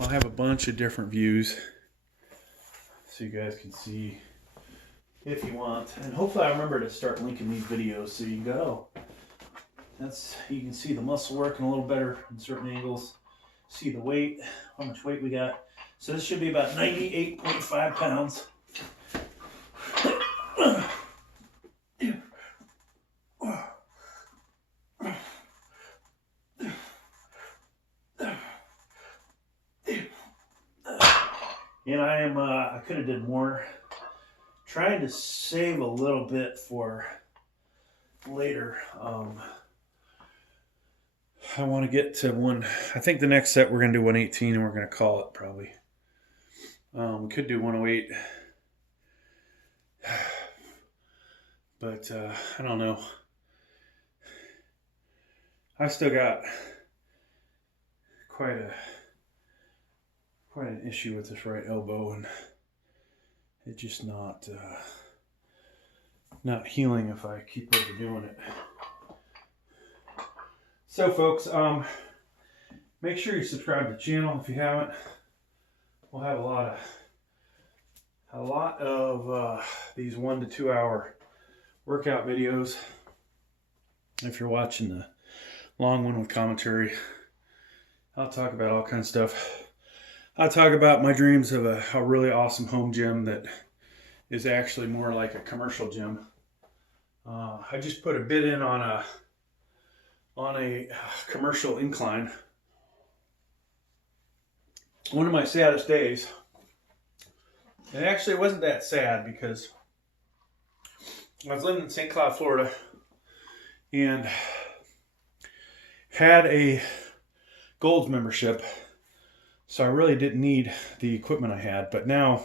I'll have a bunch of different views so you guys can see if you want. And hopefully I remember to start linking these videos so you can go, oh, you can see the muscle working a little better in certain angles. See the weight, how much weight we got. So this should be about 98.5 pounds. And I could have did more. Trying to save a little bit for later. I want to get to I think the next set we're going to do 118 and we're going to call it probably. We could do 108. But I don't know. I still got quite an issue with this right elbow, and it's just not healing if I keep overdoing it. So folks, make sure you subscribe to the channel if you haven't. We'll have a lot of these 1 to 2 hour workout videos. If you're watching the long one with commentary, I'll talk about all kinds of stuff. I'll talk about my dreams of a really awesome home gym that is actually more like a commercial gym. I just put a bid in on a commercial incline. One of my saddest days. And actually it wasn't that sad because I was living in St. Cloud, Florida, and had a Gold membership. So I really didn't need the equipment I had. But now,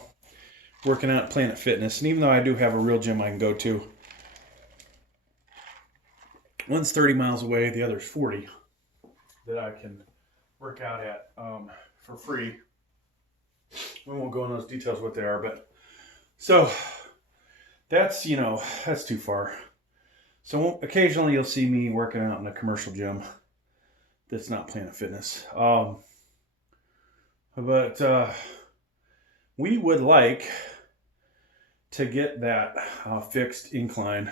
working out at Planet Fitness, and even though I do have a real gym I can go to, one's 30 miles away, the other's 40, that I can work out at for free. We won't go into those details what they are, but so that's too far. So occasionally you'll see me working out in a commercial gym that's not Planet Fitness. But we would like to get that fixed incline.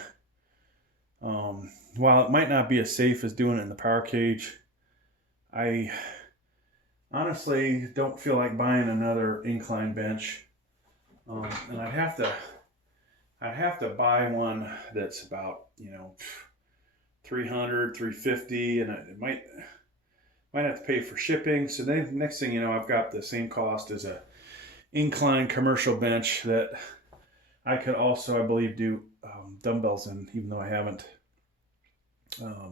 While it might not be as safe as doing it in the power cage, I honestly don't feel like buying another incline bench. And I'd have to buy one that's about, 300, 350, and it might have to pay for shipping. So then next thing you know, I've got the same cost as a incline commercial bench that I could also, I believe, do dumbbells in, even though I haven't. I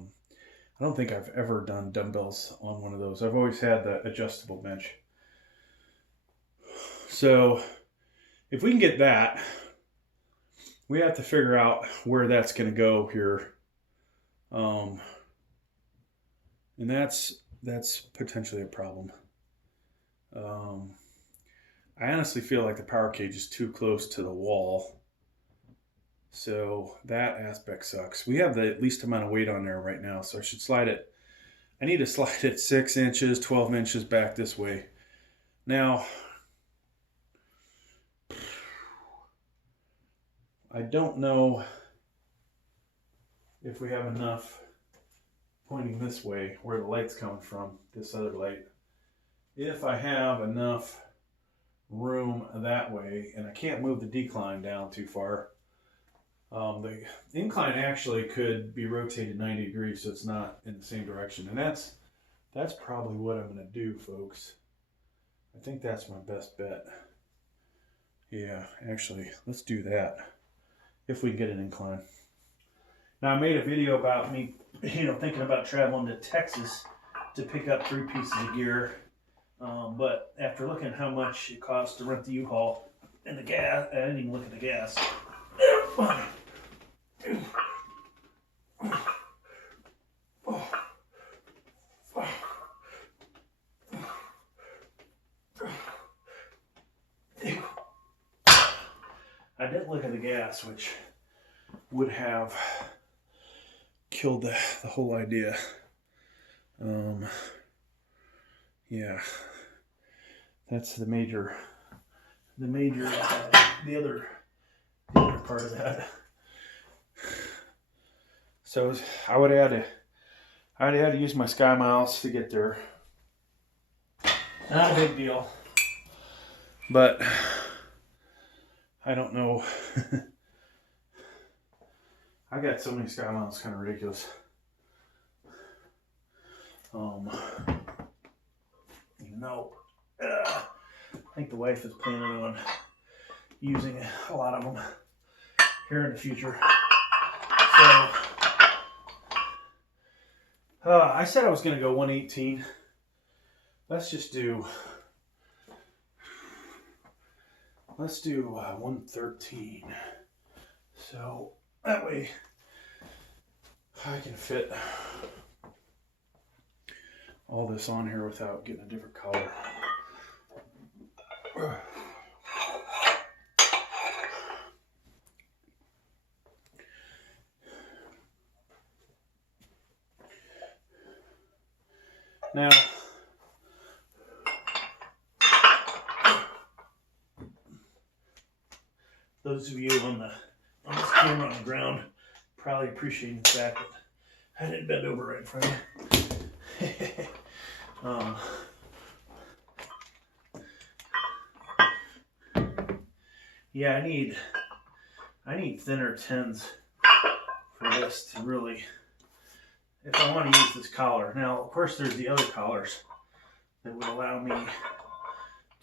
don't think I've ever done dumbbells on one of those. I've always had the adjustable bench. So if we can get that, we have to figure out where that's going to go here. And that's potentially a problem. I honestly feel like the power cage is too close to the wall. So that aspect sucks. We have the least amount of weight on there right now, so I should slide it. I need to slide it 6 inches, 12 inches back this way. Now, I don't know if we have enough pointing this way, where the light's coming from, this other light. If I have enough room that way, and I can't move the decline down too far, the incline actually could be rotated 90 degrees so it's not in the same direction. And that's probably what I'm going to do, folks. I think that's my best bet. Yeah, actually, let's do that if we can get an incline. Now, I made a video about me, thinking about traveling to Texas to pick up 3 pieces of gear. But after looking at how much it costs to rent the U-Haul and the gas, I didn't even look at the gas. I did look at the gas, which would have killed the whole idea. Yeah. That's the other part of that. So I would have to use my Sky Miles to get there. Not a big deal, but I don't know. I got so many Sky Miles, kind of ridiculous. No, I think the wife is planning on using a lot of them here in the future. So I said I was going to go 118. Let's do 113. So that way I can fit all this on here without getting a different color. Now, those of you on this camera on the ground probably appreciate the fact that I didn't bend over right in front of you. Yeah, I need thinner tins for this to really, if I want to use this collar. Now, of course, there's the other collars that would allow me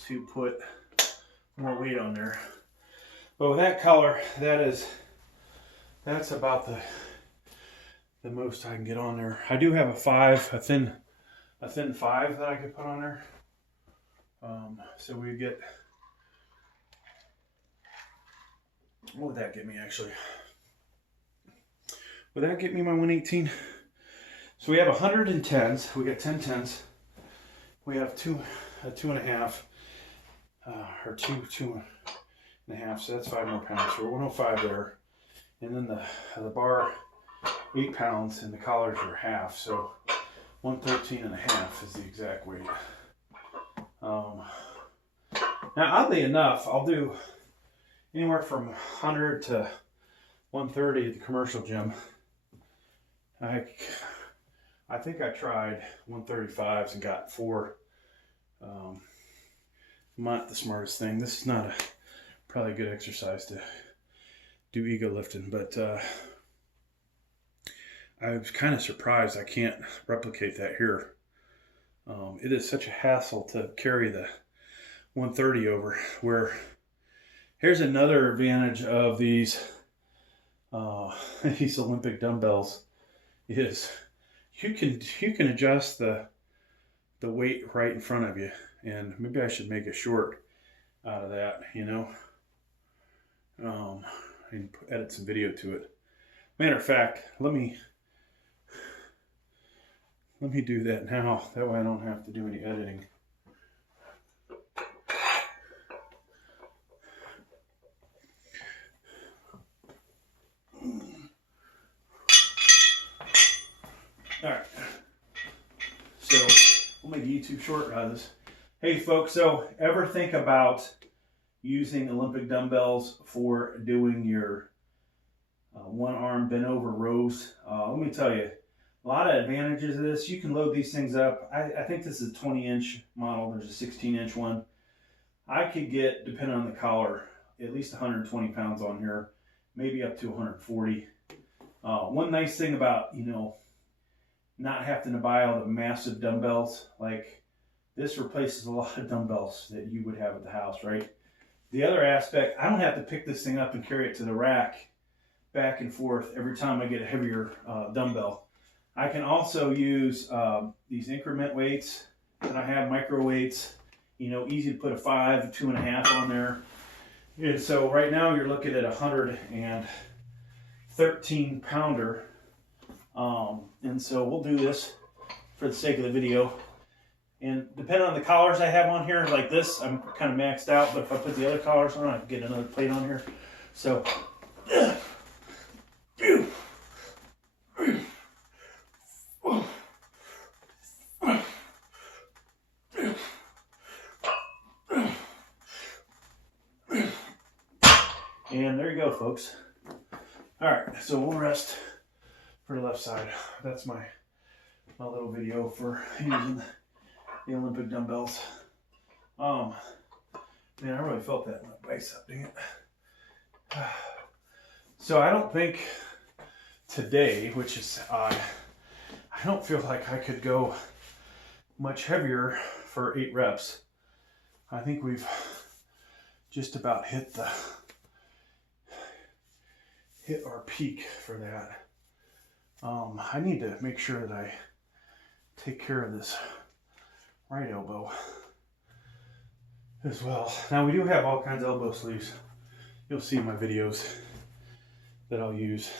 to put more weight on there. But with that collar, that's about the most I can get on there. I do have a thin 5 that I could put on there. So we get, what would that get me actually? Would that get me my 118? So we have 110s. We got 10 tens. We have two and a half, or two and a half. So that's 5 more pounds. So we're 105 there. And then the bar, 8 pounds, and the collars are half. So 113 and a half is the exact weight. Now, oddly enough, I'll do anywhere from 100 to 130 at the commercial gym. I think I tried 135s and got 4. I'm not the smartest thing. This is not probably a good exercise to do ego lifting, but I was kind of surprised I can't replicate that here. It is such a hassle to carry the 130 over, where here's another advantage of these Olympic dumbbells is you can adjust the weight right in front of you. And maybe I should make a short out of that, you know, and edit some video to it. Matter of fact, let me do that now. That way I don't have to do any editing. All right. So we'll make a YouTube short out of this. Hey folks, so ever think about using Olympic dumbbells for doing your one arm bent over rows? Let me tell you, a lot of advantages of this. You can load these things up. I think this is a 20-inch model. There's a 16-inch one. I could get, depending on the collar, at least 120 pounds on here, maybe up to 140. One nice thing about, you know, not having to buy all the massive dumbbells, like this replaces a lot of dumbbells that you would have at the house, right? The other aspect, I don't have to pick this thing up and carry it to the rack back and forth every time I get a heavier dumbbell. I can also use these increment weights that I have, micro weights, you know, easy to put a 5, a 2.5 on there. And so right now you're looking at a 113 pounder. And so we'll do this for the sake of the video. And depending on the collars I have on here, like this, I'm kind of maxed out, but if I put the other collars on, I can get another plate on here. So, And there you go, folks. All right, so we'll rest for the left side. That's my little video for using the Olympic dumbbells. Man, I really felt that in my bicep, dang it. So I don't think today, which is odd, I don't feel like I could go much heavier for 8 reps. I think we've just about hit our peak for that. I need to make sure that I take care of this right elbow as well. Now we do have all kinds of elbow sleeves. You'll see in my videos that I'll use.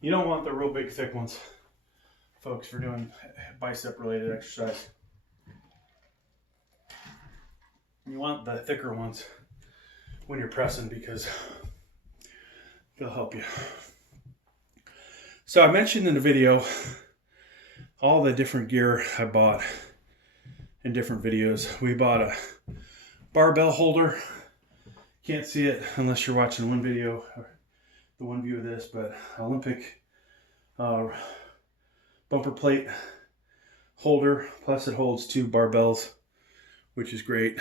You don't want the real big thick ones, folks, for doing bicep related exercise. You want the thicker ones when you're pressing because they'll help you. So I mentioned in the video all the different gear I bought in different videos. We bought a barbell holder. Can't see it unless you're watching one video or the one view of this, but Olympic bumper plate holder, plus it holds 2 barbells, which is great.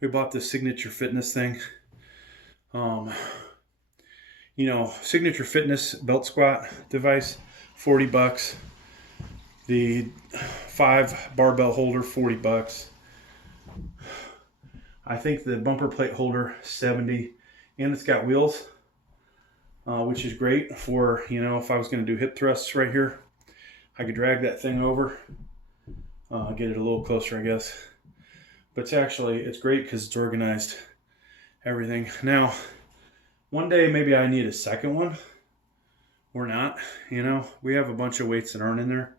We bought this Signature Fitness thing. You know, Signature Fitness belt squat device, $40. The 5 barbell holder, $40. I think the bumper plate holder, $70, and it's got wheels, which is great for, you know, if I was going to do hip thrusts right here, I could drag that thing over, get it a little closer, I guess. But it's great because it's organized, everything. Now, one day maybe I need a second one, or not. You know, we have a bunch of weights that aren't in there,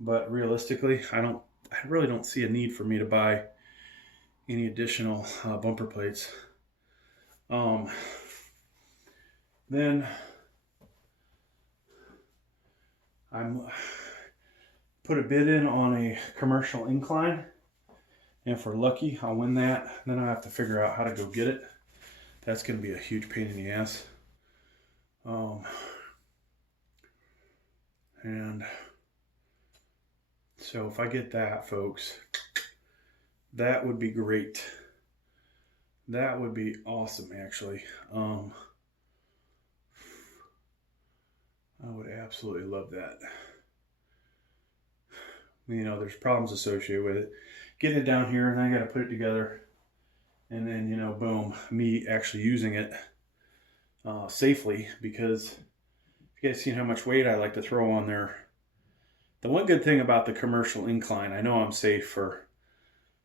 but realistically, I really don't see a need for me to buy any additional bumper plates. Then I'm put a bid in on a commercial incline, and if we're lucky, I'll win that. Then I have to figure out how to go get it. That's going to be a huge pain in the ass. And so if I get that, folks, that would be great. That would be awesome, actually. I would absolutely love that. You know, there's problems associated with it. Getting it down here, and then I got to put it together. And then, you know, boom, me actually using it safely, because if you guys seen how much weight I like to throw on there. The one good thing about the commercial incline, I know I'm safe for,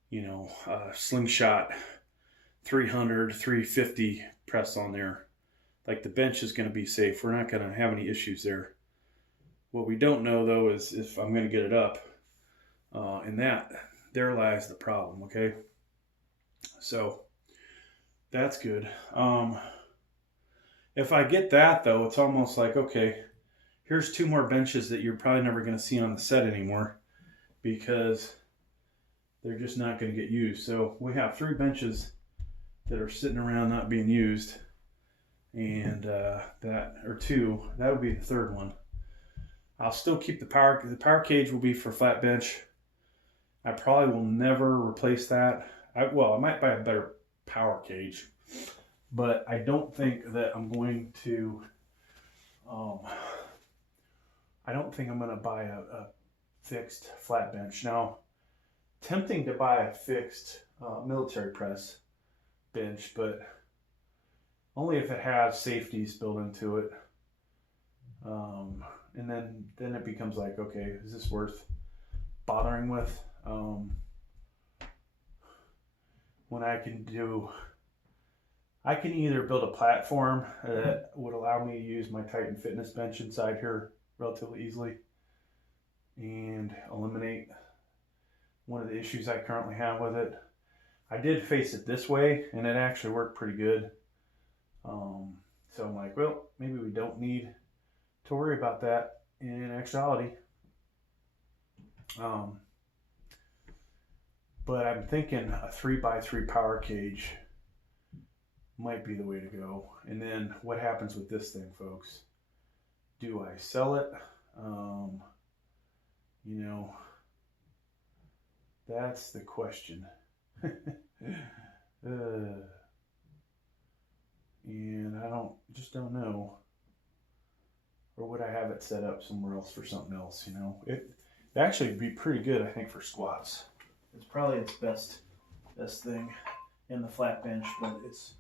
you know, slingshot 300, 350 press on there. Like the bench is going to be safe. We're not going to have any issues there. What we don't know though is if I'm going to get it up, and there lies the problem. Okay. So that's good. If I get that though, it's almost like, okay, here's 2 more benches that you're probably never going to see on the set anymore because they're just not going to get used. So we have 3 benches that are sitting around not being used, and 2, that would be the 3rd one. I'll still keep the power cage will be for flat bench. I probably will never replace that. I might buy a better power cage, but I don't think that I'm going to, I don't think I'm going to buy a fixed flat bench. Now, tempting to buy a fixed military press bench, but only if it has safeties built into it. And then it becomes like, okay, is this worth bothering with? When I can either build a platform that would allow me to use my Titan Fitness bench inside here relatively easily and eliminate one of the issues I currently have with it. I did face it this way, and it actually worked pretty good. So I'm like, well, maybe we don't need to worry about that in actuality. But I'm thinking a 3x3 power cage might be the way to go. And then what happens with this thing, folks? Do I sell it? You know, that's the question. And I just don't know. Or would I have it set up somewhere else for something else, you know? It'd actually be pretty good, I think, for squats. It's probably its best thing in the flat bench, but it's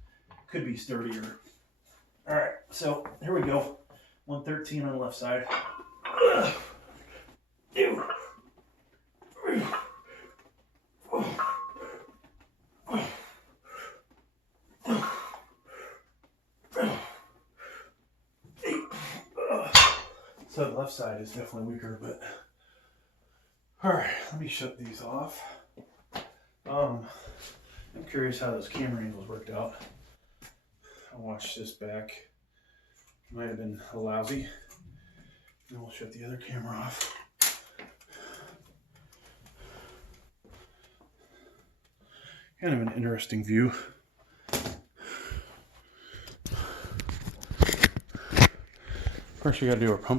could be sturdier. All right, so here we go. 113 on the left side. So the left side is definitely weaker, but all right, let me shut these off. I'm curious how those camera angles worked out. I'll watch this back. Might have been lousy. And we'll shut the other camera off. Kind of an interesting view. Of course, you got to do our pump